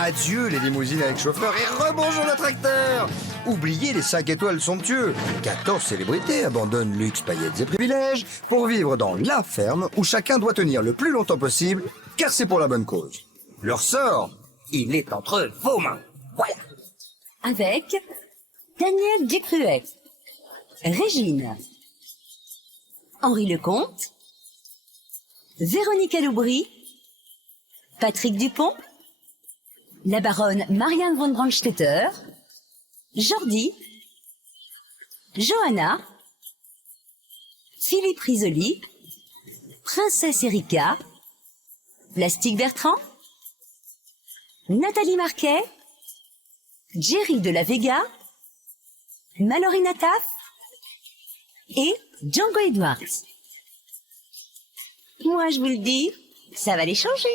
Adieu les limousines avec chauffeur et rebonjour le tracteur. Oubliez les 5 étoiles somptueux. 14 célébrités abandonnent luxe, paillettes et privilèges pour vivre dans la ferme où chacun doit tenir le plus longtemps possible, car c'est pour la bonne cause. Leur sort, il est entre vos mains. Voilà. Avec Daniel Ducruet, Régine, Henri Lecomte, Véronique Aloubry, Patrick Dupont, la baronne Marianne von Brandstetter, Jordi, Johanna, Philippe Risoli, Princesse Erika, Plastique Bertrand, Nathalie Marquet, Jerry de la Vega, Mallory Nataf et Django Edwards. Moi, je vous le dis, ça va les changer.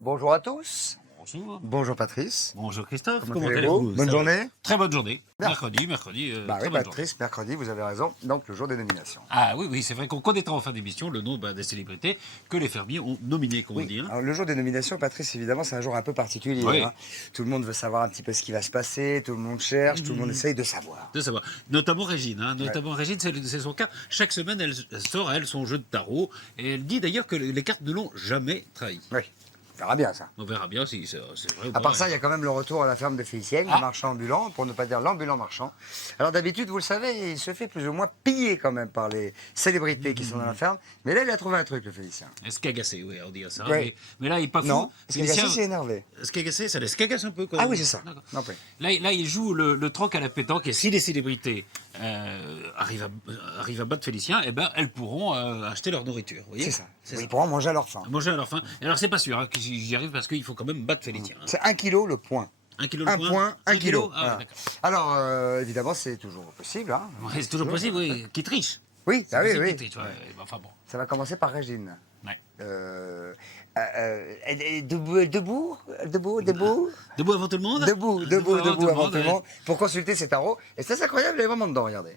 Bonjour à tous. Bonjour. Bonjour Patrice. Bonjour Christophe. Comment allez-vous? Bonne journée. Très bonne journée. Bien. Mercredi. Bah très oui, bonne Patrice, journée. mercredi, vous avez raison, donc le jour des nominations. Ah oui, c'est vrai qu'on connaîtra en fin d'émission le nom des célébrités que les fermiers ont nominées, comme on dit. Hein. Alors, le jour des nominations, Patrice, évidemment, c'est un jour un peu particulier. Oui. Hein. Tout le monde veut savoir un petit peu ce qui va se passer, tout le monde cherche, tout le monde essaye de savoir. De savoir. Notamment Régine. Hein. Régine, c'est son cas. Chaque semaine, elle sort, son jeu de tarot. Et elle dit d'ailleurs que les cartes ne l'ont jamais trahi. Oui, on verra bien ça. On verra bien si c'est vrai ou À pas. part ça, il y a quand même le retour à la ferme de Félicienne, le marchand ambulant, pour ne pas dire l'ambulant marchand. Alors d'habitude, vous le savez, il se fait plus ou moins piller quand même par les célébrités qui sont dans la ferme. Mais là, il a trouvé un truc, le Félicien. Escagacé, oui, on dit ça. Oui. Mais là, il n'est pas fou. Non, parce qu'il Félicien- s'est énervé. Escagacé, ça l'escagace un peu. Quand Ah même. oui, c'est ça. D'accord. Non, oui. Là, il joue le troc à la pétanque et si les célébrités arrivent à battre Félicien, eh ben, elles pourront acheter leur nourriture. Vous voyez, C'est ça. C'est Ils ça. pourront manger à leur faim. Manger à leur faim. Et alors, c'est pas sûr que j'y arrive parce qu'il faut quand même battre Félicien. Hein. C'est 1 kilo le point. 1 kilo Un point, 1 kilo. Ah, Voilà. d'accord. Alors, évidemment, c'est toujours possible. Hein. Ouais, c'est toujours possible, oui. Qui triche. Oui, C'est ah oui, possible oui. qu'il triche, ouais. Enfin bon. Ça va commencer par Régine. Ouais. Debout, debout. Debout avant tout le monde Debout avant tout le ouais. monde, pour consulter ses tarots. Et ça, c'est incroyable, il est vraiment dedans, regardez.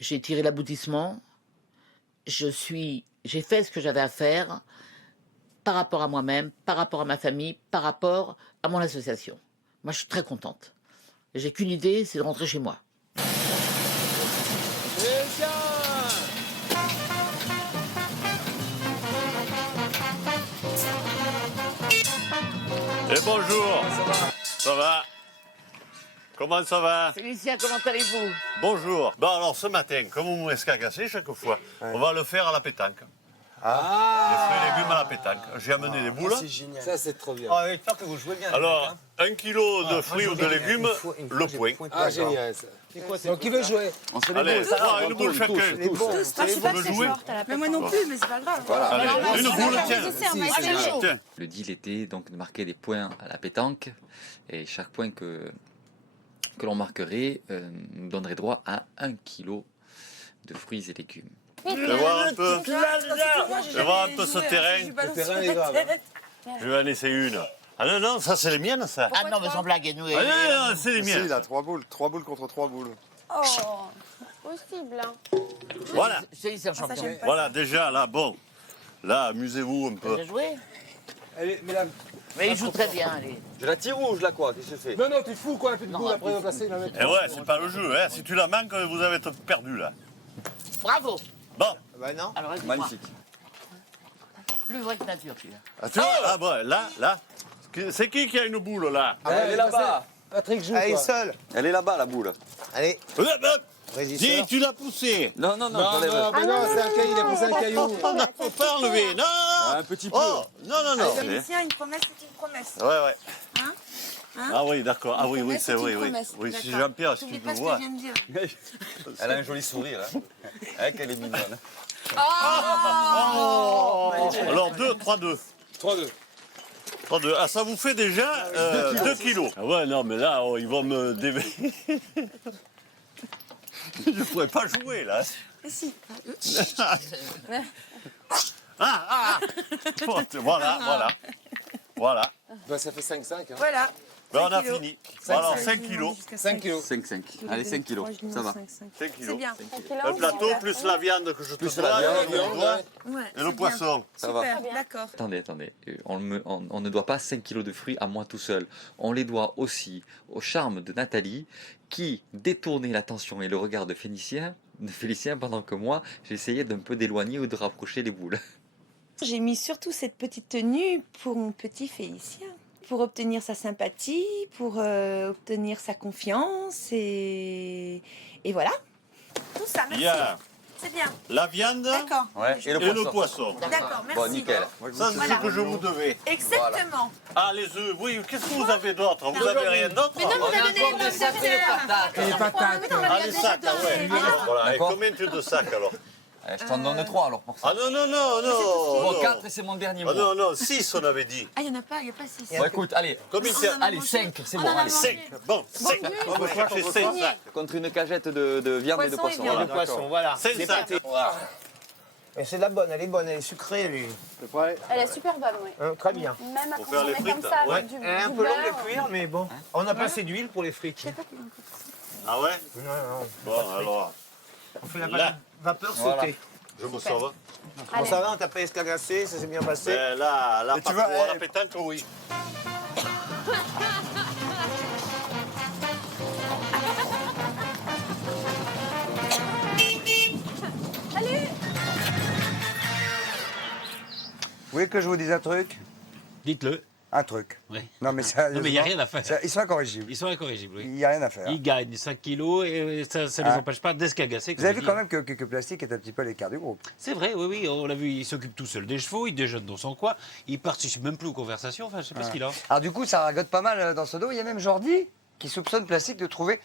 J'ai tiré l'aboutissement. J'ai fait ce que j'avais à faire par rapport à moi-même, par rapport à ma famille, par rapport à mon association. Moi, je suis très contente. J'ai qu'une idée, c'est de rentrer chez moi. Et bonjour. Ça va? Comment ça va? Félicien, comment allez-vous? Bonjour. Bon alors ce matin, comme on m'escargassait chaque fois, on va le faire à la pétanque. Les fruits et légumes à la pétanque. J'ai amené des boules. C'est génial. Ça, c'est trop bien. Ah, j'espère que vous jouez bien. Alors, 1 kilo de fruits ou de légumes, le point. Ah, génial, ça. Donc, qui veut jouer? Allez, une boule chacun. Les bons. Vous me jouez? Mais moi non plus, mais c'est pas grave. Allez, une boule, tiens. Tiens. Le deal était donc de marquer des points à la pétanque et chaque point que l'on marquerait nous donnerait droit à 1 kilo de fruits et légumes. Je vais voir un peu. Je vais voir un peu ce terrain. Le terrain est grave. Je vais en essayer une. Ah non, non, ça c'est les miennes, ça. Ah non, mais sans blague, nous. Ah non, non, c'est les Si, miennes. il a 3 boules. 3 boules contre 3 boules. Oh, possible. Voilà. C'est un champion. Voilà, déjà, là, bon. Là, amusez-vous un peu. Bien joué. Allez, mais là. Mais il joue très bien, allez. Je la tire ou je la quoi? Qu'est-ce que je fais? Non, non, tu fous quoi, un peu de Non, boule après, tu on va placer, la mettre. Et ouais, c'est pas le jeu, hein. Si tu la manques, vous avez perdu, là. Bravo. Bon. Bah non. Alors, vas-y, Magnifique. Plus vrai que nature, celui-là. Ah, tu vois, ah, bon, là. C'est qui a une boule, là? Elle est là-bas. Patrick joue. Elle est quoi. seule. Elle est là-bas, la boule. Allez. Hop, hop. Dis, Régisseur. tu l'as poussé. Non, non, non, Non, j'enlève. non, mais non, c'est un caillou, il a poussé un caillou. Faut pas enlever. Non. Un petit peu. Oh, non, non, non. Félicien, une promesse, c'est une promesse. Ouais, ouais. Hein Ah oui, d'accord. Ah oui, oui, promesse, c'est c'est oui, une oui. promesse. Oui, si D'accord. Jean-Pierre, si T'oublies tu pas le ce que vois. je viens de dire. Elle a un joli sourire. Hein. Qu'elle est mignonne. Oh 2, 3-2. 3-2. 3-2. Ah, ça vous fait déjà 2 kilos. Ah ouais, non, mais là, ils vont me déveiller. Je ne pourrais pas jouer, là. Mais si. Voilà. Bah, ça fait 5-5. Hein. Voilà. Ben, on a 5 kilos. fini. Alors, 5 kilos. 5 kilos. 5-5. Allez, 5 kilos, ça va. 5 C'est kilos. bien. Le plateau, plus la viande que je te Plus donne, la viande, le doigt, Ouais, et c'est le bien. poisson. Ça va. Super, d'accord. Attendez. On ne doit pas 5 kilos de fruits à moi tout seul. On les doit aussi au charme de Nathalie qui détournait l'attention et le regard de Félicien pendant que moi, j'essayais d'un peu d'éloigner ou de rapprocher les boules. J'ai mis surtout cette petite tenue pour mon petit Félicien, pour obtenir sa sympathie, pour obtenir sa confiance et voilà. Tout ça, Il merci. y a C'est bien. la viande D'accord. Ouais, et le poisson. D'accord, merci. Bon, nickel. Ça, c'est ce que je vous devais. Exactement. Ah, les œufs, oui, qu'est-ce que vous avez d'autre? Vous avez rien d'autre? Mais non, on a donné les pommes de terre. Et les patates. Mais non, on a Ah, déjà les sacs, ah ouais. donné. Voilà, et D'accord. combien tu as de sacs alors? Je t'en donne 3 alors pour ça. Ah non, non, non, non. Bon, non. 4 et c'est mon dernier mot. Ah non, non, 6 on avait dit. Ah, il n'y en a pas, il n'y a pas 6. Bon, écoute, allez. Combien c'est? Allez, 5, c'est bon. Allez. 5. Bon, 5. On va chercher 5 sacs. Contre une cagette de viande et de Poisson et poisson. viande. Voilà. Le poisson, voilà. 5 sacs. Et c'est de la bonne, elle est bonne, elle est sucrée, elle est. C'est prêt. Elle est super bonne, oui. Très bien. Même à Pour faire les consommer comme frites, ça, ouais. avec du Elle est un du peu longue beurre. à cuire, mais bon. On a pas assez d'huile pour les frites. Ah ouais? Non, non. Bon, alors, On fait la Là. vapeur Voilà. sautée. je me sauve. Bon, ça va, on t'a pas escagassé, ça s'est bien passé. Mais là, Et tu par vois, contre, à la eh, pétanque, oui. Vous voulez que je vous dise un truc? Dites-le. Un truc. Oui. Non, mais ça. Non, mais il n'y a rien à faire. Ils sont incorrigibles. Ils sont incorrigibles, oui. Il n'y a rien à faire. Ils gagnent 5 kilos et ça ne les Ah. empêche pas d'escagasser. Vous avez vu quand même que Plastique est un petit peu à l'écart du groupe. C'est vrai, oui, oui, on l'a vu, il s'occupe tout seul des chevaux, il déjeune dans son coin, il participe même plus aux conversations, enfin, je sais pas ce qu'il a. Alors du coup, ça ragote pas mal dans ce dos. Il y a même Jordi qui soupçonne Plastique de trouver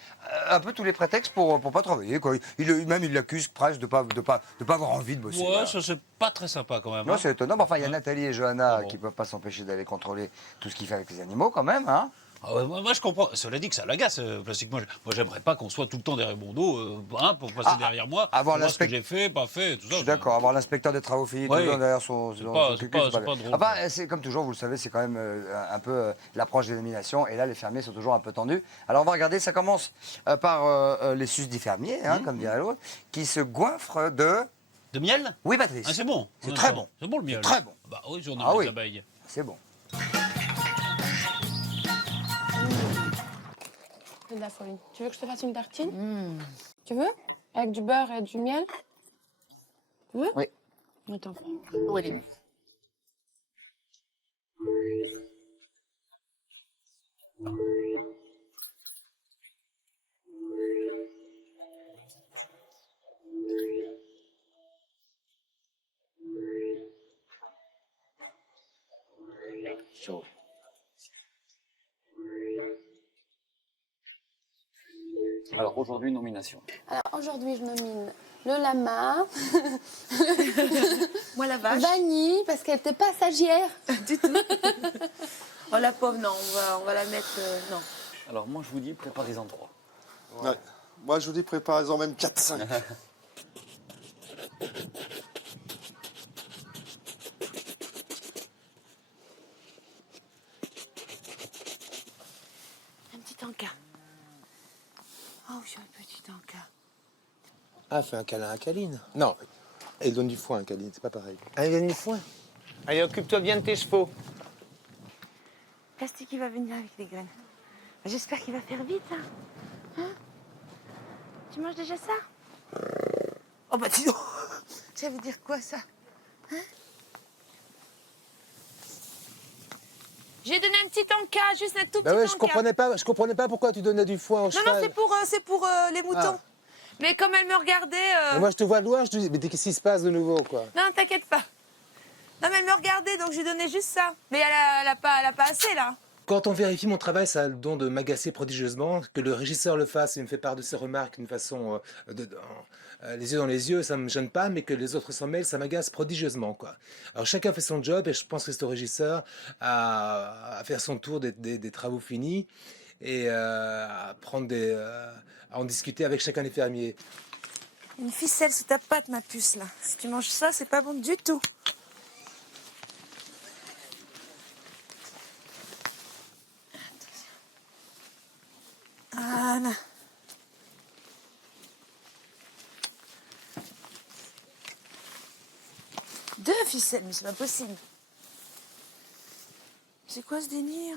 un peu tous les prétextes pour pas travailler. Quoi. Il l'accuse presque de pas avoir envie de bosser. Ouais, Voilà. ça c'est pas très sympa quand même. Non, hein. c'est étonnant. Mais enfin, il y a Nathalie et Johanna Ah bon. qui ne peuvent pas s'empêcher d'aller contrôler tout ce qu'il fait avec les animaux quand même. Hein. Ah ouais, moi je comprends, cela dit que ça l'agace, Plastique. Moi j'aimerais pas qu'on soit tout le temps derrière mon dos, pour passer derrière moi, avoir pour voir ce que l'inspect- j'ai fait, pas fait, tout ça. Je suis d'accord. Avoir l'inspecteur des travaux finis tout Oui. le temps derrière son pas- cul, c'est pas bien. drôle, Enfin, c'est comme toujours, vous le savez, c'est quand même un peu l'approche des nominations. Et là, les fermiers sont toujours un peu tendus. Alors, on va regarder. Ça commence par les susdits fermiers, hein, comme dirait l'autre, qui se goinfrent de. De miel? Oui, Patrice. Ah, c'est bon. C'est Ouais, très bon. C'est bon le miel. Très bon. Bah oui, si on aime Ah les oui. abeilles. C'est bon. C'est de la folie. Tu veux que je te fasse une tartine Tu veux Avec du beurre et du miel Tu veux Oui. Attends. Oui. Chaud. Alors aujourd'hui, nomination. Alors aujourd'hui, je nomine le lama, Moi la vache. Vanille, parce qu'elle n'était pas stagiaire. Du tout. Oh la pauvre, non, on va la mettre. Non. Alors moi, je vous dis, préparez-en 3. Ouais. Moi, je vous dis, préparez-en même 4-5. Un petit encas. Oh, je suis un petit encas. Ah, fais un câlin à Caline. Non, elle donne du foin à Caline, c'est pas pareil. Elle donne du foin. Allez, occupe-toi bien de tes chevaux. Plastique, il va venir avec les graines. J'espère qu'il va faire vite. Hein. Tu manges déjà ça? Oh bah dis donc. Ça veut dire quoi ça? J'ai donné un petit encas, juste un tout Bah petit ouais, encas. je comprenais pas pourquoi tu donnais du foin au Non, cheval. non, c'est pour les moutons. Ah. Mais comme elle me regardait. Mais moi, je te vois de loin, je te dis, mais qu'est-ce qui se passe de nouveau, quoi? Non, t'inquiète pas. Non, mais elle me regardait, donc je lui donnais juste ça. Mais elle a pas assez là. quand on vérifie mon travail, ça a le don de m'agacer prodigieusement. Que le régisseur le fasse et me fait part de ses remarques d'une façon les yeux dans les yeux, ça ne me gêne pas, mais que les autres s'en mêlent, ça m'agace prodigieusement, quoi. Alors chacun fait son job et je pense que c'est au régisseur à faire son tour des travaux finis et à en discuter avec chacun des fermiers. Une ficelle sous ta patte, ma puce, là. Si tu manges ça, c'est pas bon du tout. Voilà. Deux ficelles, mais c'est pas possible. C'est quoi ce délire?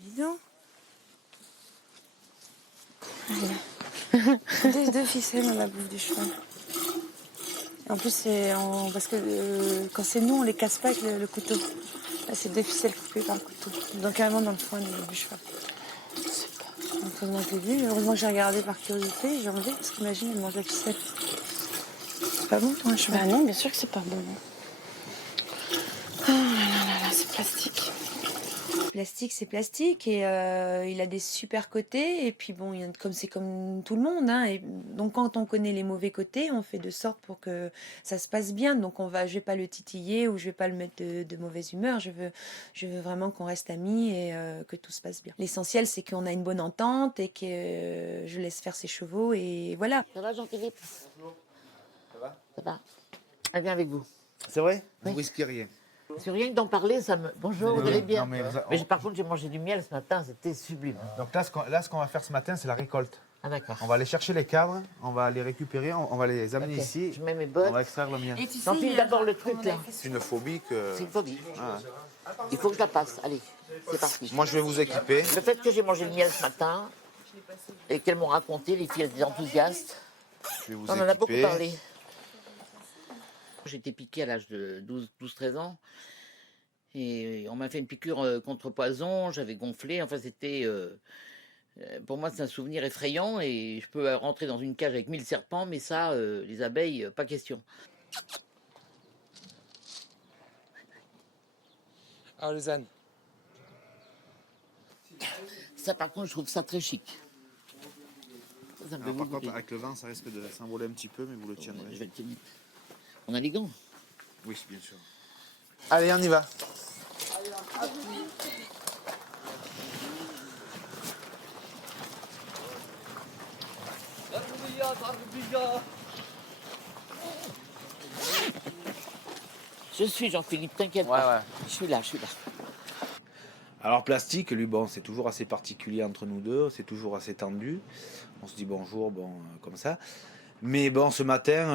Dis donc. Deux ficelles dans la bouffe du cheval. En plus, parce que quand c'est nous, on les casse pas avec le couteau. Là, c'est deux ficelles coupées par le couteau. Donc carrément dans le foin du cheval. Je sais pas. Donc moi j'ai vu, heureusement que j'ai regardé par curiosité, j'ai enlevé parce qu'imagine, elle mange la ficelle. C'est pas bon pour un cheval? Bah non, bien sûr que c'est pas bon. Oh là là là, c'est plastique. Plastique, c'est plastique et il a des super côtés et puis bon, comme c'est comme tout le monde, hein, et donc quand on connaît les mauvais côtés, on fait de sorte pour que ça se passe bien. Donc je vais pas le titiller ou je vais pas le mettre de mauvaise humeur. Je veux vraiment qu'on reste amis et que tout se passe bien. L'essentiel, c'est qu'on a une bonne entente et que je laisse faire ses chevaux et voilà. Ça va, Jean-Philippe? Ça va? Ça va. Elle vient avec vous. C'est vrai? Oui. Vous risquez rien. C'est rien que d'en parler, ça me... Bonjour, vous allez bien? Non, mais par contre, j'ai mangé du miel ce matin, c'était sublime. Donc là, ce qu'on va faire ce matin, c'est la récolte. Ah d'accord. On va aller chercher les cadres, on va les récupérer, on va les amener ici. Je mets mes bottes. On va extraire le miel. J'enfile d'abord le truc là. C'est une phobie que... C'est une phobie. Ah. Il faut que je la passe. Allez, c'est parti. Moi, je vais vous équiper. Le fait que j'ai mangé le miel ce matin et qu'elles m'ont raconté, les filles étaient enthousiastes. Je vais vous On en a beaucoup équiper. parlé. J'ai été piquée à l'âge de 12-13 ans. Et on m'a fait une piqûre contre poison, j'avais gonflé. Enfin, c'était... pour moi, c'est un souvenir effrayant. Et je peux rentrer dans une cage avec 1000 serpents, mais ça, les abeilles, pas question. Alors, Lausanne. Ça, par contre, je trouve ça très chic. Ça me fait Alors, par beaucoup contre, plaisir. avec le vent, ça risque de s'envoler un petit peu, mais vous le tiendrez. Je vais le tenir. On a les gants. Oui, bien sûr. Allez, on y va. Je suis Jean-Philippe, t'inquiète Ouais, pas. ouais. Je suis là, je suis là. Alors, Plastique, lui, bon, c'est toujours assez particulier entre nous deux, c'est toujours assez tendu. On se dit bonjour, comme ça. Mais bon, ce matin,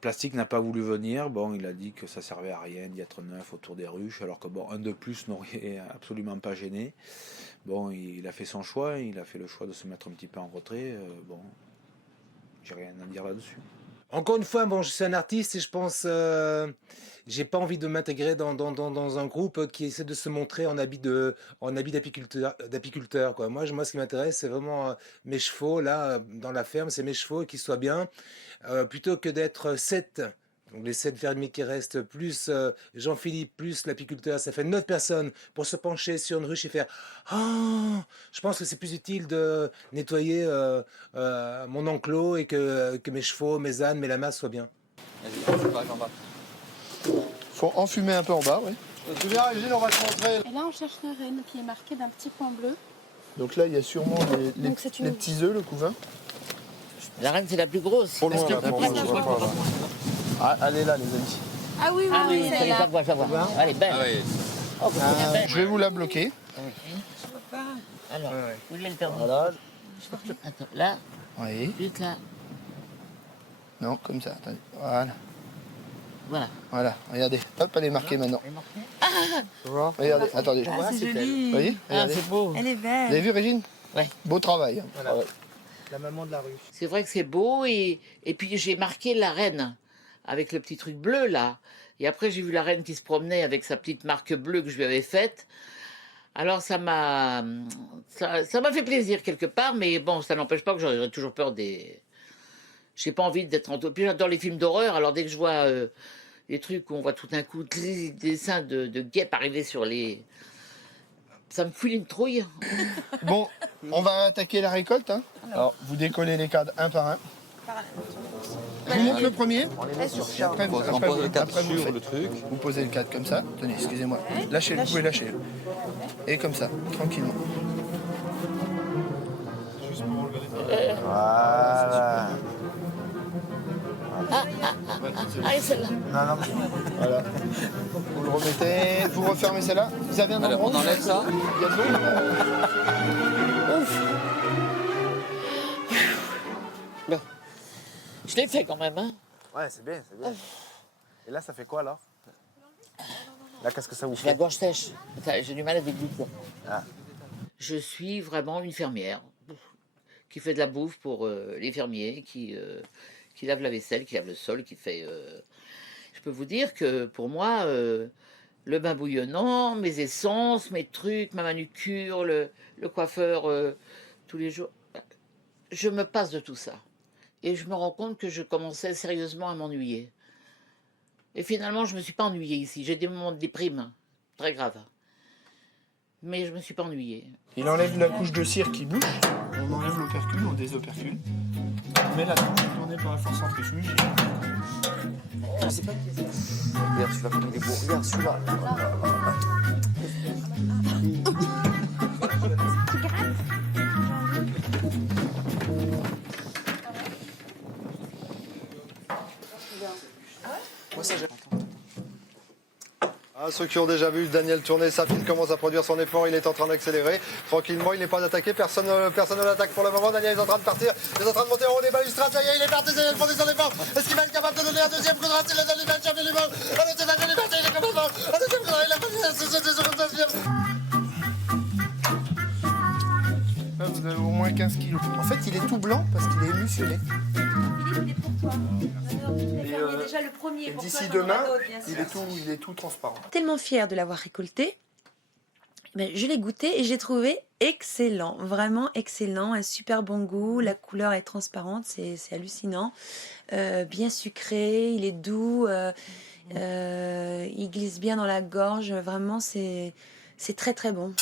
Plastique n'a pas voulu venir. Bon, il a dit que ça servait à rien d'y être neuf autour des ruches, alors que bon, un de plus n'aurait absolument pas gêné. Bon, il a fait son choix, il a fait le choix de se mettre un petit peu en retrait. Bon, j'ai rien à dire là-dessus. Encore une fois, bon, je suis un artiste et je pense, j'ai pas envie de m'intégrer dans un groupe qui essaie de se montrer en habit d'apiculteur, quoi. Moi, ce qui m'intéresse, c'est vraiment mes chevaux là dans la ferme, c'est mes chevaux et qu'ils soient bien, plutôt que d'être 7. Donc les 7 fermiers qui restent, plus Jean-Philippe, plus l'apiculteur, ça fait 9 personnes pour se pencher sur une ruche et faire « Ah !» Je pense que c'est plus utile de nettoyer mon enclos et que mes chevaux, mes ânes, mes lamas soient bien. Faut enfumer un peu en bas, oui. Tu viens, Régine, on va te montrer. Et là, on cherche la reine qui est marquée d'un petit point bleu. Donc là, il y a sûrement Donc, c'est une- les petits œufs, le couvain. La reine, c'est la plus grosse. Trop loin, Parce que là, plus pour près, moi, je je vois crois pas, qu'on là. va voir. Ah, elle est là, les amis. Ah oui, oui, Ah oui, oui, ça y est, celle-là. je la vois. Elle est belle. Oh, comme elle est belle. Je vais vous la bloquer. Alors, où est le permis? Voilà. Attends, là, Oui. juste là. Non, comme ça. Attendez. Voilà. Voilà. Voilà. Regardez. Hop, elle est marquée maintenant. Elle est marquée. Regardez. Attendez. Ah, c'est joli. Vous voyez? Ah, Regardez. c'est beau. Elle est Vous belle. avez vu, Régine? Ouais. Beau travail. Ouais. La maman de la ruche. C'est vrai que c'est beau et puis j'ai marqué la reine avec le petit truc bleu là. Et après j'ai vu la reine qui se promenait avec sa petite marque bleue que je lui avais faite. Alors ça m'a fait plaisir quelque part, mais bon, ça n'empêche pas que j'aurais toujours peur des... J'ai pas envie d'être en... Puis j'adore les films d'horreur, alors dès que je vois les trucs où on voit tout d'un coup des dessins de guêpes arriver sur les... Ça me fout une trouille. Bon, on va attaquer la récolte. Hein. Alors, vous décollez les cadres un par un. Je vous montre le premier. Et après, vous faites. le truc. Vous posez le cadre comme ça. Tenez, excusez-moi. Lâchez-le, vous pouvez lâcher. Et comme ça, tranquillement. Voilà. Ah, celle-là. Voilà. Vous le remettez, vous refermez celle-là. Vous avez un Alors, endroit on enlève ça. Il y a de l'eau. Bon. Je l'ai fait quand même, hein. Ouais, c'est bien, c'est bien. Et là, ça fait quoi, alors? Là, qu'est-ce que ça vous J'ai la fait? gorge sèche. J'ai du mal à déglutir. Ah. Je suis vraiment une fermière qui fait de la bouffe pour les fermiers, qui lave la vaisselle, qui lave le sol, qui fait... Je peux vous dire que pour moi, le bain bouillonnant, mes essences, mes trucs, ma manucure, le coiffeur tous les jours, je me passe de tout ça. Et je me rends compte que je commençais sérieusement à m'ennuyer. Et finalement, je ne me suis pas ennuyée ici. J'ai des moments de déprime très graves. Mais je ne me suis pas ennuyée. Il enlève la couche de cire qui bouge. On enlève l'opercule, on désopercule. On met la couche tournée par la force centrifuge. Regarde celui-là, comme il est beau. Regarde celui-là. Ah, ceux qui ont déjà vu Daniel tourner, sa file commence à produire son effort, il est en train d'accélérer. Tranquillement, il n'est pas attaqué, personne ne l'attaque pour le moment. Daniel est en train de partir, il est en train de monter en haut des balustrades, ça y est, il est parti, ça y est, il produit son effort. Est-ce qu'il va être capable de donner un deuxième coup de race? Il a donné le champion du monde. Allez, c'est Daniel, il est parti, il est complètement. Un deuxième coup de race, il a pas Là, vous avez au moins 15 kilos. En fait, il est tout blanc parce qu'il est émulsionné. Il est pour toi. Et, déjà le premier. Et d'ici demain, il est tout transparent. Tellement fière de l'avoir récolté. Ben, je l'ai goûté et j'ai trouvé excellent, vraiment excellent, un super bon goût, la couleur est transparente, c'est hallucinant, bien sucré, il est doux, il glisse bien dans la gorge, vraiment c'est très très bon.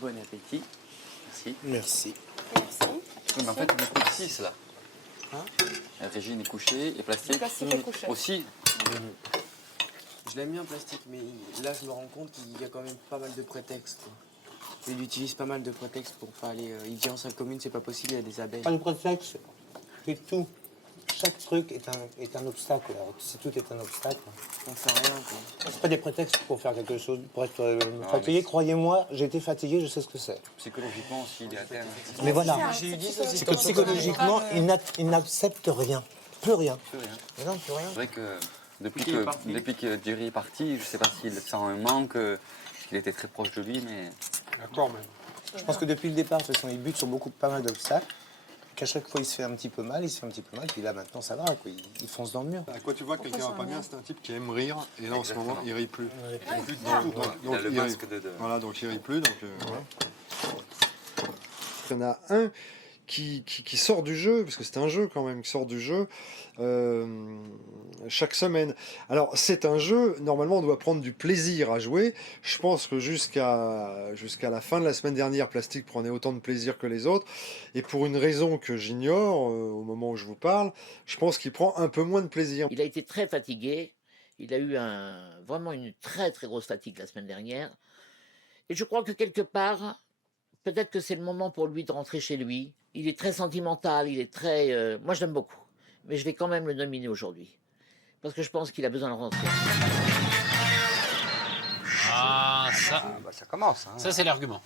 Bon appétit. Merci. Merci. Mais en fait, on est plus 6 là. Régine est couchée et Plastique, Plastique est couché. aussi. Je l'aime bien Plastique, mais là je me rends compte qu'il y a quand même pas mal de prétextes, quoi. Il utilise pas mal de prétextes pour pas aller. Il dit en salle commune, c'est pas possible, il y a des abeilles. Pas de prétexte, c'est tout. Chaque truc est un obstacle. Alors, si tout est un obstacle, On fait rien, quoi. c'est pas des prétextes pour faire quelque chose, pour être fatigué. Croyez-moi, j'ai été fatigué, je sais ce que c'est. Psychologiquement aussi, il est à terme. Mais voilà, J'ai eu dit ça, c'est que psychologiquement, il n'accepte rien. Plus rien. Plus rien. Mais non, plus rien. C'est vrai que depuis qu'il est parti. depuis que Jerry est parti, je sais pas s'il sent un manque, parce qu'il était très proche de lui, mais. D'accord, même. Je pense que depuis le départ, de toute façon, il bute sur pas mal d'obstacles. Qu'à chaque fois, il se fait un petit peu mal, puis là, maintenant, ça va, quoi. Il fonce dans le mur. À quoi tu vois que quelqu'un va pas bien, c'est un type qui aime rire, et là en ce moment il rit plus. Il a le masque de. Voilà, donc il rit plus. Donc, voilà. Il y en a un qui sort du jeu, parce que c'est un jeu quand même, qui sort du jeu chaque semaine. Alors c'est un jeu, normalement on doit prendre du plaisir à jouer. Je pense que jusqu'à la fin de la semaine dernière, Plastique prenait autant de plaisir que les autres. Et pour une raison que j'ignore au moment où je vous parle, je pense qu'il prend un peu moins de plaisir. Il a été très fatigué. Il a eu vraiment une très très grosse fatigue la semaine dernière. Et je crois que quelque part, peut-être que c'est le moment pour lui de rentrer chez lui. Il est très sentimental, il est très... moi, je l'aime beaucoup. Mais je vais quand même le nominer aujourd'hui. Parce que je pense qu'il a besoin de rentrer. Ah, ça, Ça commence. Hein. ça c'est l'argument.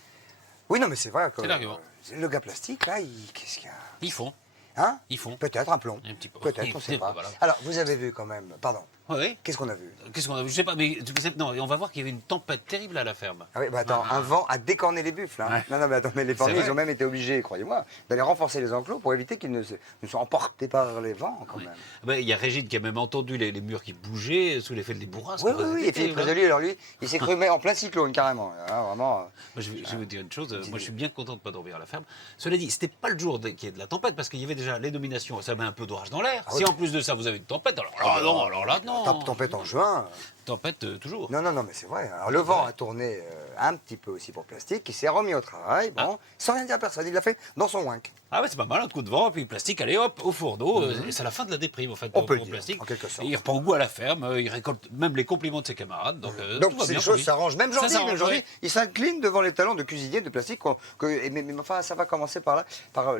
Oui, non, mais c'est vrai. C'est l'argument. Le gars Plastique, là, qu'est-ce qu'il y a? Ils font. Hein? Ils font. Peut-être un plomb. Un petit peu. Peut-être, on ne sait pas. Voilà. Alors, vous avez vu quand même, pardon, Oui. Qu'est-ce qu'on a vu? Qu'est-ce qu'on a vu? Je sais pas, mais non, on va voir qu'il y avait une tempête terrible à la ferme. Ah oui, bah attends, un vent a décorné les buffles. Hein. Ouais. Non, mais attends, mais les fermiers, vrai. ils ont même été obligés, croyez-moi, d'aller renforcer les enclos pour éviter qu'ils ne soient emportés par les vents, quand même. Ben, il y a Régine qui a même entendu les murs qui bougeaient sous l'effet des bourrasques. Oui, oui, oui. Et Philippe Risoli, alors lui, il s'est cru en plein cyclone, carrément. Ah, vraiment. Moi, je vais vous dire une chose, moi je suis bien content de ne pas dormir à la ferme. Cela dit, c'était pas le jour qu'il y ait de la tempête, parce qu'il y avait déjà les dominations, ça met un peu d'orage dans l'air. Ah si oui. en plus de ça vous avez une tempête, alors là non. Tempête en juin. Tempête toujours. Non, mais c'est vrai. Alors le vent a tourné un petit peu aussi pour Plastique, qui s'est remis au travail, bon, sans rien dire à personne. Il l'a fait dans son wink. Ah ouais, c'est pas mal, un coup de vent, puis Plastique, allez hop, au fourneau. Et c'est la fin de la déprime, en fait, On peut pour le dire, Plastique. en quelque sorte. Et il reprend goût à la ferme, il récolte même les compliments de ses camarades. Donc tout va ces bien choses pour lui. s'arrangent. Même Ça Jordi, s'arrange, ouais. il s'incline devant les talents de cuisinier de Plastique. Mais enfin, ça va commencer par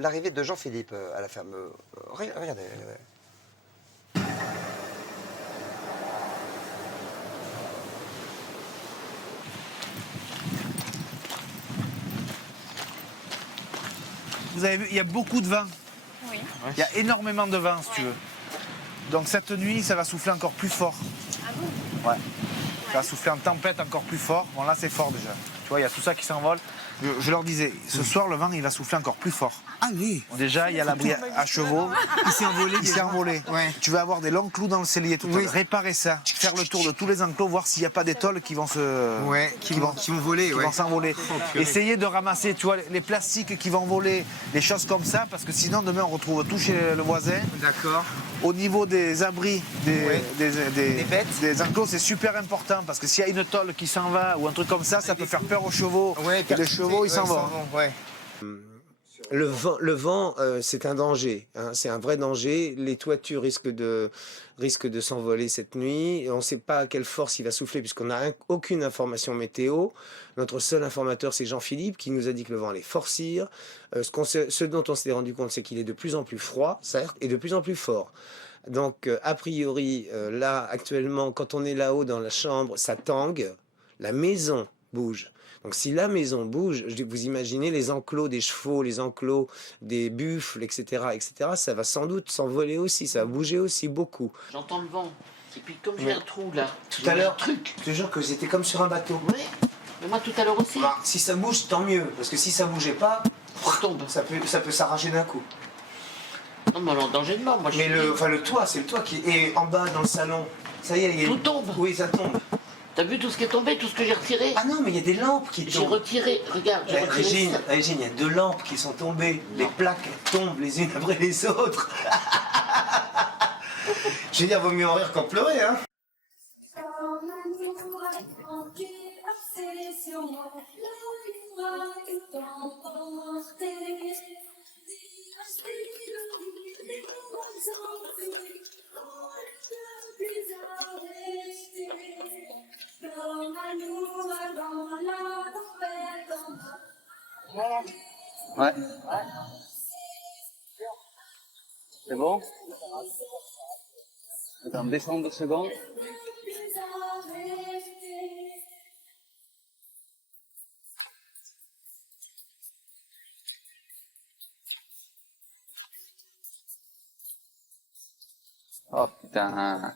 l'arrivée de Jean-Philippe à la ferme. Regardez. Vous avez vu, il y a beaucoup de vent. Oui. Il y a énormément de vent, si tu veux. Donc cette nuit, ça va souffler encore plus fort. Ah bon? Ouais. Ça va souffler en tempête encore plus fort. Bon, là, c'est fort déjà. Tu vois, il y a tout ça qui s'envole. Je leur disais, ce soir, le vent, il va souffler encore plus fort. Ah oui. Déjà, il y a l'abri à chevaux. Il s'est envolé. Il s'est envolé. Ouais. Tu vas avoir des longs clous dans le cellier tout à l'heure. Réparer ça. Faire le tour de tous les enclos, voir s'il n'y a pas d'étoiles qui vont se... Ouais, qui vont voler. Qui Ouais. vont s'envoler. Essayez de ramasser, tu vois, les plastiques qui vont voler, les choses comme ça, parce que sinon, demain, on retrouve tout chez le voisin. D'accord. Au niveau des abris, Ouais. des bêtes. des enclos, c'est super important, parce que s'il y a une tôle qui s'en va, ou un truc comme ça peut faire peur aux chevaux. Ouais, et les chevaux, ils s'en vont. Ouais. Le vent, c'est un danger. Hein, c'est un vrai danger. Les toitures risquent de s'envoler cette nuit. Et on ne sait pas à quelle force il va souffler puisqu'on n'a aucune information météo. Notre seul informateur, c'est Jean-Philippe, qui nous a dit que le vent allait forcir. Ce dont on s'est rendu compte, c'est qu'il est de plus en plus froid, certes, et de plus en plus fort. Donc, a priori, là, actuellement, quand on est là-haut dans la chambre, ça tangue. La maison bouge. Donc si la maison bouge, vous imaginez les enclos des chevaux, les enclos des buffles, etc., ça va sans doute s'envoler aussi, ça va bouger aussi beaucoup. J'entends le vent. Et puis comme j'ai un trou là, Tout j'ai à un l'heure, truc. je te jure que j'étais comme sur un bateau. Oui, mais moi tout à l'heure aussi. Alors, si ça bouge, tant mieux, parce que si ça bougeait pas, Ça tombe. ça peut s'arracher d'un coup. Non, mais en danger de mort, moi je Mais suis... le toit, c'est le toit qui est en bas dans le salon. Ça y est, il y a... Tout tombe. Oui, ça tombe. T'as vu tout ce qui est tombé, tout ce que j'ai retiré? Ah non, mais il y a des lampes qui J'ai tombent. retiré, regarde, j'ai retiré ça. Régine, il y a 2 lampes qui sont tombées. Les plaques elles tombent les unes après les autres. Je veux dire, vaut mieux en rire qu'en pleurer, hein. Ouais. C'est bon? Attends, descends 2 secondes. Oh putain.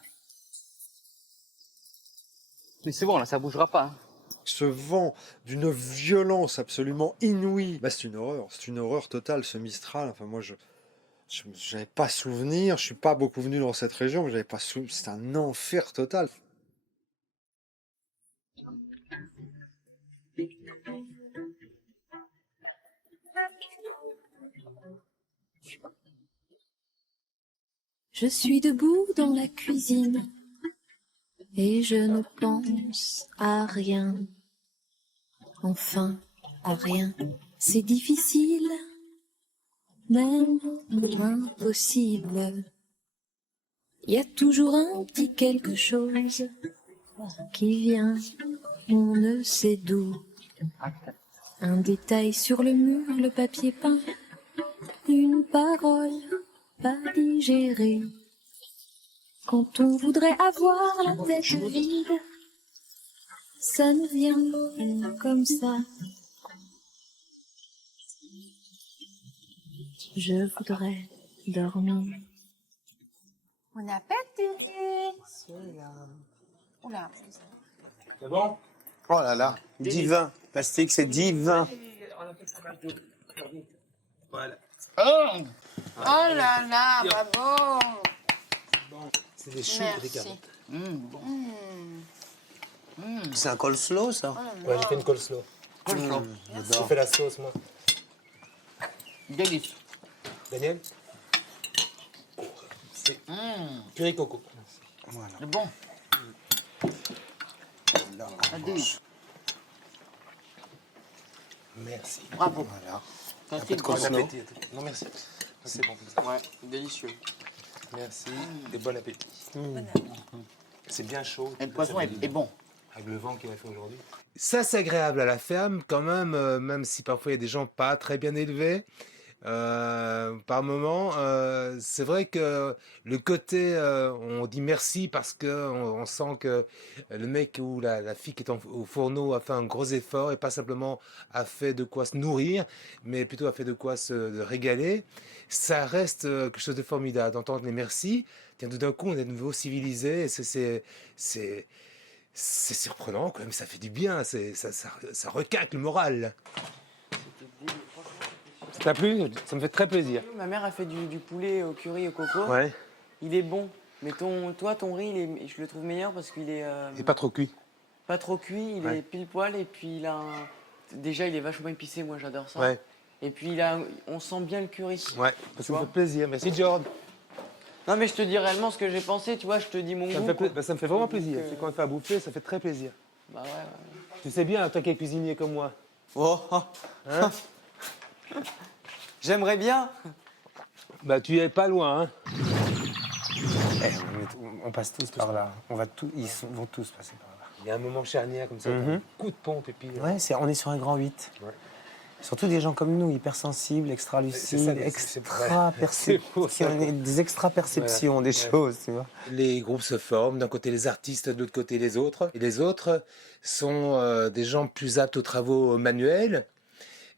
Mais c'est bon, là, ça bougera pas. Hein. Ce vent d'une violence absolument inouïe, bah, c'est une horreur totale ce Mistral. Enfin moi je n'avais pas souvenir, je suis pas beaucoup venu dans cette région, mais j'avais pas souvenir, c'est un enfer total. Je suis debout dans la cuisine et je ne pense à rien. Enfin, à rien. C'est difficile, même impossible. Il y a toujours un petit quelque chose qui vient, on ne sait d'où. Un détail sur le mur, le papier peint, une parole pas digérée. Quand on voudrait avoir la tête vide, ça nous vient comme ça. Je voudrais dormir. Bon appétit. Oula. C'est bon? Oh là là, divin. Plastique, c'est divin. Voilà. Oh là là, bravo. C'est des choux, Merci. regarde. C'est un coleslaw, ça? Ouais, j'ai fait une coleslaw. Coleslaw. J'ai fait la sauce, moi. Délice. Daniel? C'est curry coco. Voilà. C'est bon. Un délice. Merci. Bravo. Voilà. Facile, Bon bravo. appétit. Non, merci. C'est bon. Ouais, délicieux. Merci et bon appétit. C'est bien chaud. Et le poisson est bon. Avec le vent qu'il a fait aujourd'hui. Ça, c'est agréable à la ferme quand même, même si parfois il y a des gens pas très bien élevés. Par moment, c'est vrai que le côté, on dit merci parce que on sent que le mec ou la fille qui est au fourneau a fait un gros effort et pas simplement a fait de quoi se nourrir, mais plutôt a fait de quoi se régaler. Ça reste quelque chose de formidable d'entendre les merci. Tiens, tout d'un coup, on est de nouveau civilisé. C'est surprenant, quand même, ça fait du bien, ça requinque le moral. Ça t'a plu? Ça me fait très plaisir. Ma mère a fait du poulet au curry au coco. Ouais. Il est bon. Mais ton riz, je le trouve meilleur parce qu'il est Et pas trop cuit. pas trop cuit, il Ouais. est pile poil et puis déjà il est vachement épicé, moi j'adore ça. Ouais. Et puis on sent bien le curry. Ouais, ça me fait plaisir. Merci, George. Non mais je te dis réellement ce que j'ai pensé, tu vois, je te dis mon goût. Quoi. Ça me fait vraiment plaisir. C'est quand on fait à bouffer, ça fait très plaisir. Bah ouais. Tu sais bien, toi qui es cuisinier comme moi. Oh. Hein? J'aimerais bien. Bah, tu es pas loin, hein. On passe tous par là. Ils vont tous passer par là. Il y a un moment charnière comme ça, un coup de pompe et puis... Ouais, on est sur un grand 8. Ouais. Surtout des gens comme nous, hypersensibles, extra-lucides, C'est des extra-perceptions des choses, tu vois. Les groupes se forment, d'un côté les artistes, de l'autre côté les autres. Et les autres sont des gens plus aptes aux travaux manuels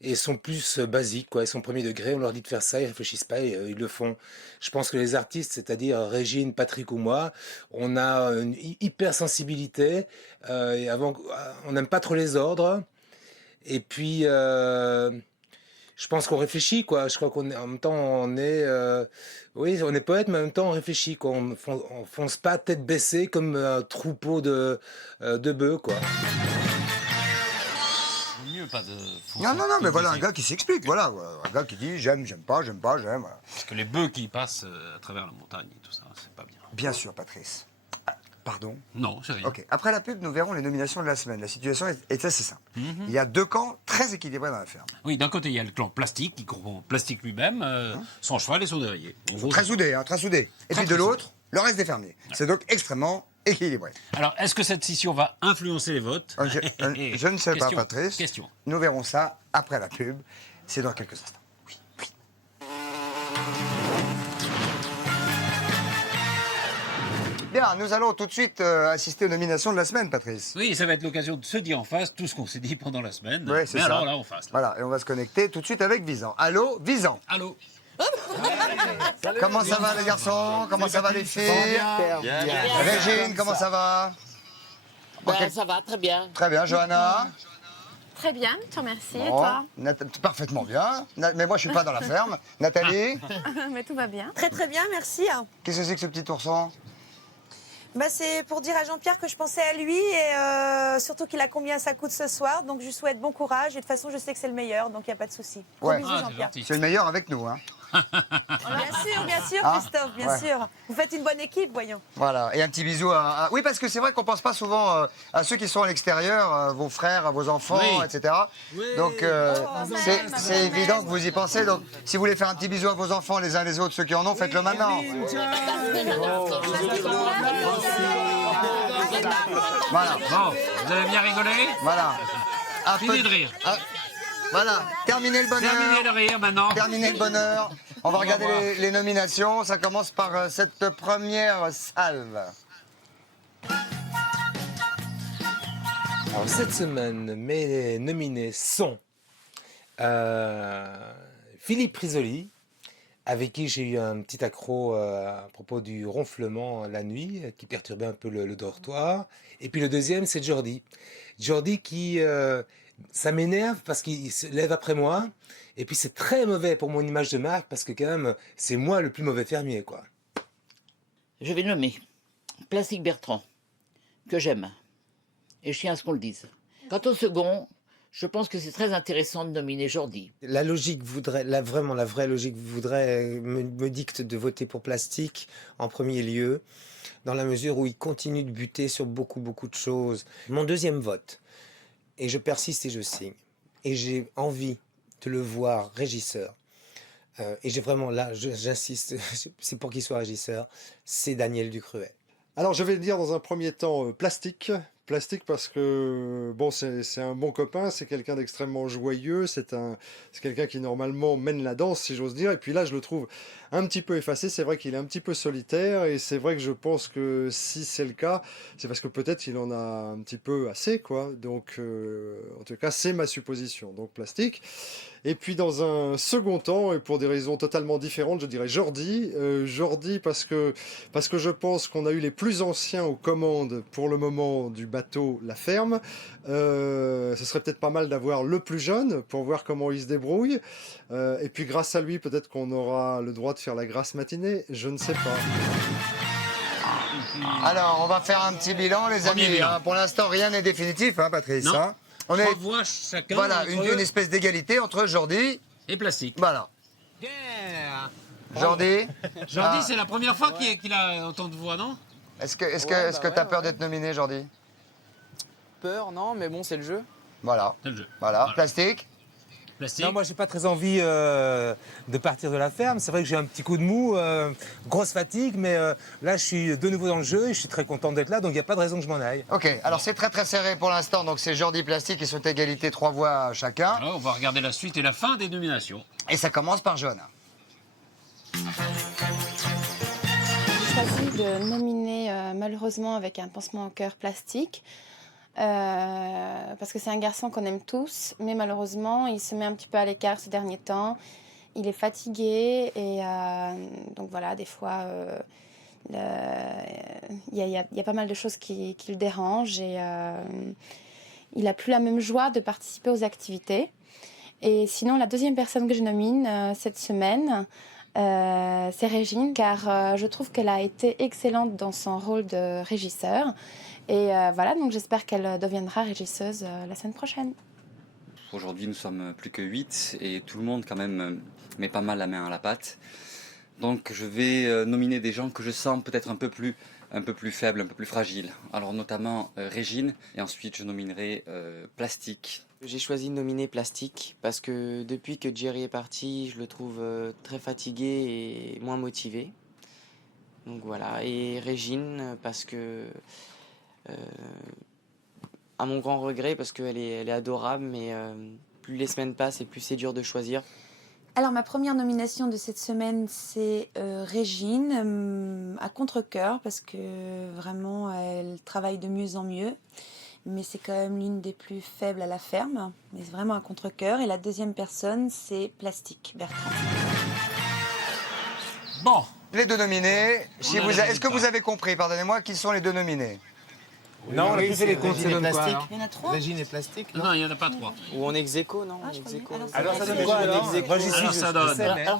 et sont plus basiques, quoi. Ils sont premier degré, on leur dit de faire ça, ils réfléchissent pas et ils le font. Je pense que les artistes, c'est-à-dire Régine, Patrick ou moi, on a une hypersensibilité et on n'aime pas trop les ordres. Et puis, je pense qu'on réfléchit, quoi. Je crois en même temps, on est poète, mais en même temps, on réfléchit, quoi. On fonce pas tête baissée comme un troupeau de bœufs, quoi. Mieux pas de. Non, mais voilà un gars qui s'explique, voilà. Un gars qui dit j'aime, j'aime pas, j'aime. Voilà. Parce que les bœufs qui passent à travers la montagne et tout ça, c'est pas bien. Bien sûr, Patrice. Pardon? Non, c'est rien. Ok. Après la pub, nous verrons les nominations de la semaine. La situation est assez simple. Mhm. Il y a deux camps très équilibrés dans la ferme. Oui, d'un côté, il y a le clan plastique qui comprend plastique lui-même, son cheval et son derrière. En gros, Très soudés, hein, très soudés. Et puis de l'autre, le reste des fermiers. C'est donc extrêmement équilibré. Alors, est-ce que cette scission va influencer les votes? Je ne sais pas, Question, Patrice. Question. Nous verrons ça après la pub. C'est dans quelques instants. Bien, nous allons tout de suite assister aux nominations de la semaine, Patrice. Oui, ça va être l'occasion de se dire en face tout ce qu'on s'est dit pendant la semaine. Ouais, c'est Mais ça. alors là, en face. Là. Voilà, et on va se connecter tout de suite avec Visan. Allô, Visan. Allô. Comment ça va les garçons? Comment ça va les filles? Bien. Régine, comment ça va? Ça va, très bien. Très bien, Johanna? Très bien, je te remercie. Et Bon, toi? parfaitement bien. Mais moi, je suis pas dans la ferme. Nathalie? Mais tout va bien. Très très bien, merci. Qu'est-ce que c'est que ce petit ourson? Bah, c'est pour dire à Jean-Pierre que je pensais à lui et surtout qu'il a combien ça coûte ce soir. Donc je lui souhaite bon courage et de toute façon je sais que c'est le meilleur, donc il n'y a pas de souci. Gros Ouais. bisous Jean-Pierre. C'est le meilleur avec nous, hein. Bien sûr Ah, Christophe, bien ouais. sûr. Vous faites une bonne équipe, voyons. Voilà, et un petit bisou à... Oui, parce que c'est vrai qu'on pense pas souvent à ceux qui sont à l'extérieur, vos frères, à vos enfants, Oui. etc. Donc c'est évident que vous y pensez. Donc si vous voulez faire un petit bisou à vos enfants les uns les autres, ceux qui en ont, faites-le maintenant. Voilà. Bon, vous avez bien rigolé? Voilà. Fini de rire. Voilà, terminez le bonheur. Terminez de rire maintenant. Terminez le bonheur. On va regarder les nominations. Ça commence par cette première salve. Alors, cette semaine, mes nominés sont Philippe Risoli, avec qui j'ai eu un petit accro à propos du ronflement la nuit, qui perturbait un peu le dortoir. Et puis le deuxième, c'est Jordi. Jordi qui, ça m'énerve parce qu'il se lève après moi. Et puis c'est très mauvais pour mon image de marque parce que quand même, c'est moi le plus mauvais fermier, quoi. Je vais nommer Plastique Bertrand, que j'aime. Et je tiens à ce qu'on le dise. Quant au second, je pense que c'est très intéressant de nominer Jordi. La logique voudrait, vraiment la vraie logique voudrait, me dicte de voter pour Plastique en premier lieu, dans la mesure où il continue de buter sur beaucoup de choses. Mon deuxième vote, et je persiste et je signe, et j'ai envie de le voir régisseur, et j'ai vraiment là, j'insiste, c'est pour qu'il soit régisseur, c'est Daniel Ducruet. Alors je vais le dire dans un premier temps Plastique. Plastique parce que bon, c'est un bon copain, c'est quelqu'un d'extrêmement joyeux, c'est quelqu'un qui normalement mène la danse, si j'ose dire, et puis là je le trouve un petit peu effacé, c'est vrai qu'il est un petit peu solitaire, et c'est vrai que je pense que si c'est le cas, c'est parce que peut-être il en a un petit peu assez, quoi, donc en tout cas c'est ma supposition, donc Plastique. Et puis dans un second temps, et pour des raisons totalement différentes, je dirais Jordi. Jordi parce que je pense qu'on a eu les plus anciens aux commandes pour le moment du bateau La Ferme. Ce serait peut-être pas mal d'avoir le plus jeune pour voir comment il se débrouille. Et puis grâce à lui, peut-être qu'on aura le droit de faire la grasse matinée. Je ne sais pas. Alors, on va faire un petit bilan, les Premier amis. bilan. Hein. Pour l'instant, rien n'est définitif, hein, Patrice. Non. Hein. On est, 3 voix chacun. voilà, entre une eux espèce d'égalité entre Jordi. et Plastique. Voilà. Jordi. Jordi, c'est la première fois qu'il a autant de voix, non? Est-ce que tu as peur d'être nominé, Jordi? Peur, non, mais bon, c'est le jeu. Voilà. C'est le jeu. Voilà. Plastique. Plastique. Non, moi, j'ai pas très envie de partir de la ferme. C'est vrai que j'ai un petit coup de mou, grosse fatigue, mais là, je suis de nouveau dans le jeu et je suis très content d'être là, donc il n'y a pas de raison que je m'en aille. Ok, alors c'est très serré pour l'instant, donc c'est Jordi, Plastique qui sont égalité 3 voix chacun. Alors, on va regarder la suite et la fin des nominations. Et ça commence par Jaune. J'ai choisi de nominer malheureusement avec un pansement au cœur Plastique. Parce que c'est un garçon qu'on aime tous, mais malheureusement, il se met un petit peu à l'écart ces derniers temps. Il est fatigué et donc voilà, des fois, il y a pas mal de choses qui le dérangent et il n'a plus la même joie de participer aux activités. Et sinon, la deuxième personne que je nomine cette semaine, c'est Régine, car je trouve qu'elle a été excellente dans son rôle de régisseur. Et voilà, donc j'espère qu'elle deviendra régisseuse la semaine prochaine. Aujourd'hui, nous sommes plus que 8 et tout le monde quand même met pas mal la main à la pâte. Donc je vais nominer des gens que je sens peut-être un peu plus faibles, un peu plus fragiles. Alors notamment Régine, et ensuite je nominerai Plastique. J'ai choisi de nominer Plastique parce que depuis que Jerry est parti, je le trouve très fatigué et moins motivé. Donc voilà, et Régine parce que... à mon grand regret, parce qu'elle est adorable, mais plus les semaines passent et plus c'est dur de choisir. Alors, ma première nomination de cette semaine, c'est Régine, à contre-cœur, parce que vraiment, elle travaille de mieux en mieux. Mais c'est quand même l'une des plus faibles à la ferme, mais c'est vraiment à contre-cœur. Et la deuxième personne, c'est Plastique, Bertrand. Bon. Les deux nominés. Si est-ce que vous avez compris, pardonnez-moi, qui sont les deux nominés? Non, on a plus fait les comptes, ça donne quoi alors? Il y en a 3. Régine et Plastique. Non, il n'y en a pas 3. Ou on est ex-aequo, non? Alors ça donne quoi alors? Moi, j'y suis, Alors, ça donne. Attends,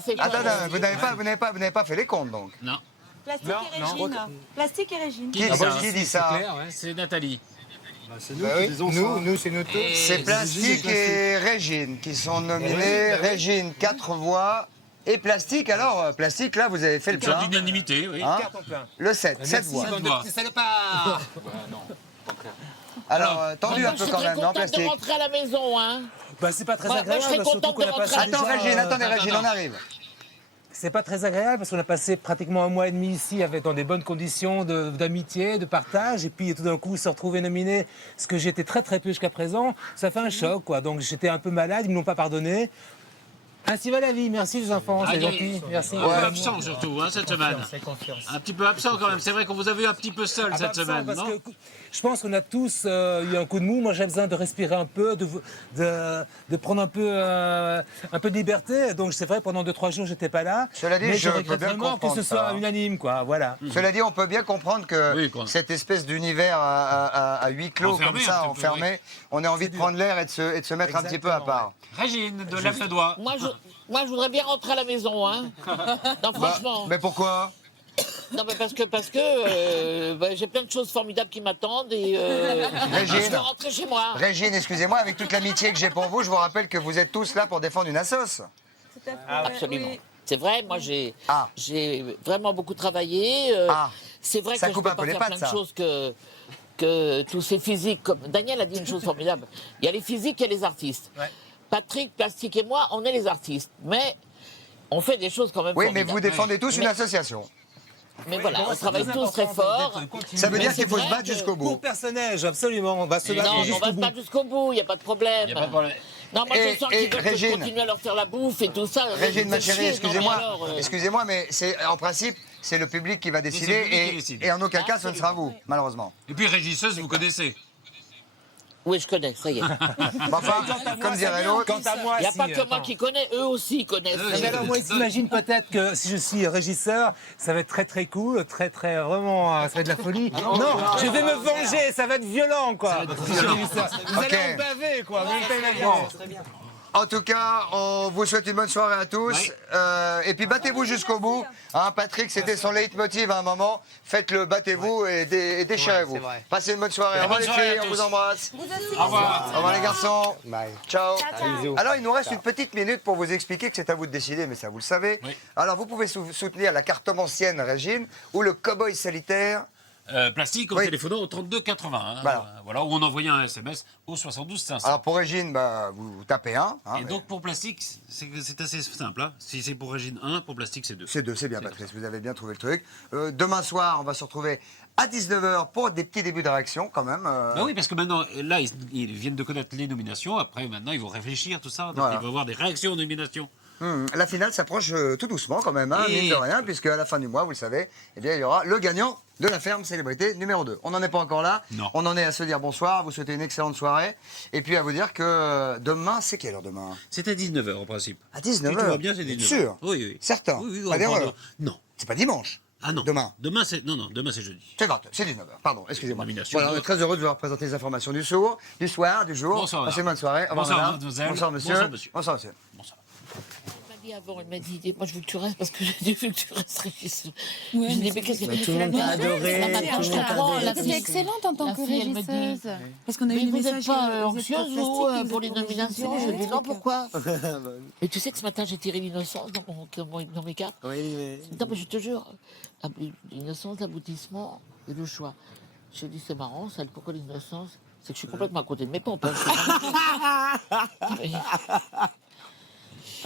vous n'avez pas fait les comptes, donc. Non. Plastique et Régine. Plastique et Régine. Qui dit ça? C'est Nathalie. C'est nous qui disons ça. Nous, c'est nous tous. C'est Plastique et Régine qui sont nominés. Régine, 4 voix. Et Plastique, alors, Plastique, là, vous avez fait le plein. D'unanimité, oui. Hein le 7 voix. Salopard. Alors, tendu un peu quand même, non, Plastique? de rentrer à la maison, hein. Bah, c'est pas très Moi, agréable, je serais surtout contente qu'on de a passé rentrer. Attends, déjà, Régine, on arrive. C'est pas très agréable parce qu'on a passé pratiquement un mois et demi ici dans des bonnes conditions d'amitié, de partage, et puis tout d'un coup se retrouver nominé, ce que j'étais très peu jusqu'à présent, ça fait un choc, quoi. Donc j'étais un peu malade, ils ne m'ont pas pardonné. Ainsi va la vie, merci les enfants, c'est gentil, merci. Un peu absent surtout, hein, cette semaine. Un petit peu absent quand même, c'est vrai qu'on vous a vu un petit peu seul cette Absent semaine, parce non? que je pense qu'on a tous eu un coup de mou. Moi, j'ai besoin de respirer un peu, de prendre un peu de liberté. Donc, c'est vrai, pendant 2-3 jours, j'étais pas là. Cela dit, mais je peux regrette bien vraiment que comprendre ce soit ça. unanime, quoi. Voilà. Cela dit, on peut bien comprendre que Oui, quoi. cette espèce d'univers à huis clos Enfermé, comme ça, un petit peu, enfermé, on a envie de prendre l'air et de se mettre un petit peu à part. Régine, de lève le doigt. Moi, je voudrais bien rentrer à la maison, hein. Non, franchement. Mais pourquoi? Non, mais parce que j'ai plein de choses formidables qui m'attendent et Régine. je veux rentrer chez moi. Régine, excusez-moi, avec toute l'amitié que j'ai pour vous, je vous rappelle que vous êtes tous là pour défendre une assos. Absolument. C'est vrai, moi j'ai vraiment beaucoup travaillé. C'est vrai Ça que je coupe peux un peu pas les faire pattes, plein ça. de choses que tous ces physiques. Comme Daniel a dit une chose formidable. Il y a les physiques et les artistes. Patrick, Plastique et moi, on est les artistes. Mais on fait des choses quand même Oui, mais formidables. vous défendez tous une association. Mais voilà, on travaille tous très fort. Ça veut dire qu'il faut se vrai battre que- jusqu'au bout. Pour personnage, absolument. On va se battre Non, on jusqu'au va se bout. battre jusqu'au bout, il n'y a pas de problème. Y a pas de problème. Non, moi je sens qu'ils veulent que je Régine. continue à leur faire la bouffe et tout ça. Régine, ma Faites chérie, chier, non, mais excusez-moi, alors, excusez-moi, mais c'est en principe, c'est le public qui va c'est le décider public qui décide. et en aucun cas ce ne sera vous, malheureusement. Et puis régisseuse, vous connaissez. Oui, je connais, ça y est. Enfin, comme dirait l'autre, Quant à moi, Il n'y a si, pas que moi attends. qui connais, eux aussi connaissent. Mais alors moi, t'imagines peut-être que si je suis régisseur, ça va être très très cool, très très vraiment, ça va être de la folie. Non, je vais me venger, ça va être violent quoi. Si je suis régisseur. Vous Ok. allez en baver quoi. Vous allez pas imaginer. en tout cas, on vous souhaite une bonne soirée à tous. Oui. Et puis battez-vous jusqu'au bout. Hein, Patrick, c'était son leitmotiv à un moment. Faites-le, battez-vous et déchirez-vous. Passez une bonne soirée. Au revoir les Bonne soirée filles, à on tous. vous embrasse. Au revoir. Au revoir les garçons. Ciao. Ciao. Alors, il nous reste une petite minute pour vous expliquer que c'est à vous de décider, mais ça, vous le savez. Oui. Alors, vous pouvez soutenir la cartomancienne Régine ou le cow-boy solitaire. Plastique en Oui. téléphonant au 32 80. Hein, Voilà. ou en envoyant un SMS au 72 500. Alors, pour Régine, bah, vous tapez 1. Hein, Et donc pour Plastique, c'est assez simple. Hein. Si c'est pour Régine 1, pour Plastique c'est 2. C'est 2, c'est bien, Patrice, vous avez bien trouvé le truc. Demain soir, on va se retrouver à 19h pour des petits débuts de réaction, quand même. Bah oui, parce que maintenant, là, ils viennent de connaître les nominations. Après, maintenant, ils vont réfléchir, tout ça. Donc, Voilà. il va y avoir des réactions aux nominations. La finale s'approche tout doucement quand même, hein, Et- mine de rien, puisque à la fin du mois, vous le savez, eh bien, il y aura le gagnant de la ferme célébrité numéro 2. On n'en est pas encore là. Non. On en est à se dire bonsoir, vous souhaiter une excellente soirée, et puis à vous dire que demain, c'est quelle heure demain? C'est à 19h en principe. À 19h. Si tout va bien, c'est 19h. Sûr. Oui, oui. Certain. Oui, oui, Pas on d'erreur. parle de- Non. C'est pas dimanche. Ah non. Demain. Demain, c'est jeudi. C'est 20h, c'est 19h, pardon, excusez-moi. Nomination. Voilà, on est très heureux de vous présenter les informations du soir, du jour. Bonsoir. Passez une bonne soirée. Au revoir, Bonsoir, madame. mademoiselle. Bonsoir, monsieur. Bonsoir, monsieur. Bonsoir, monsieur. Elle m'a dit avant, elle m'a dit, moi je veux que tu restes parce que j'ai vu que tu restes régisseur. Je lui ai dit, mais qu'est-ce que tout le monde t'a adoré, Non, maintenant, je comprends. La C'est fille- excellente en tant la que fille, elle me dit, régisseuse. Parce qu'on a eu mais des vous messages. n'êtes pas vous êtes anxieuse, plastique, vous, vous pour êtes les pour nominations? Régine, Je dis non, truc. pourquoi? Et tu sais que ce matin, j'ai tiré l'innocence dans mes cartes. Oui, mais... Non, mais je te jure, l'innocence, l'aboutissement et le choix. J'ai dit, c'est marrant, ça, pourquoi l'innocence? C'est que je suis complètement à côté de mes pompes. Hein.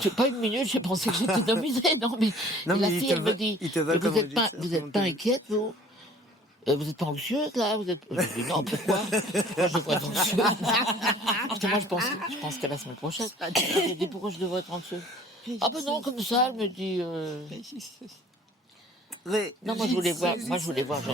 J'ai pas une minute, j'ai pensé que j'étais dominée. Non, mais, Non, et la mais ils fille, te elle me veulent- dit, ils te mais veulent vous comme n'êtes pas, régisseur, vous êtes comment pas te- inquiète, vous? Vous n'êtes pas anxieuse, là? Vous êtes... Je dis, non, pourquoi? Pourquoi je devrais être anxieuse? Parce que moi, je pense qu'à la semaine prochaine. J'ai dit, pourquoi je devrais être anxieuse? Ah ben non, comme ça, elle me dit... Non, moi je voulais voir, Jean.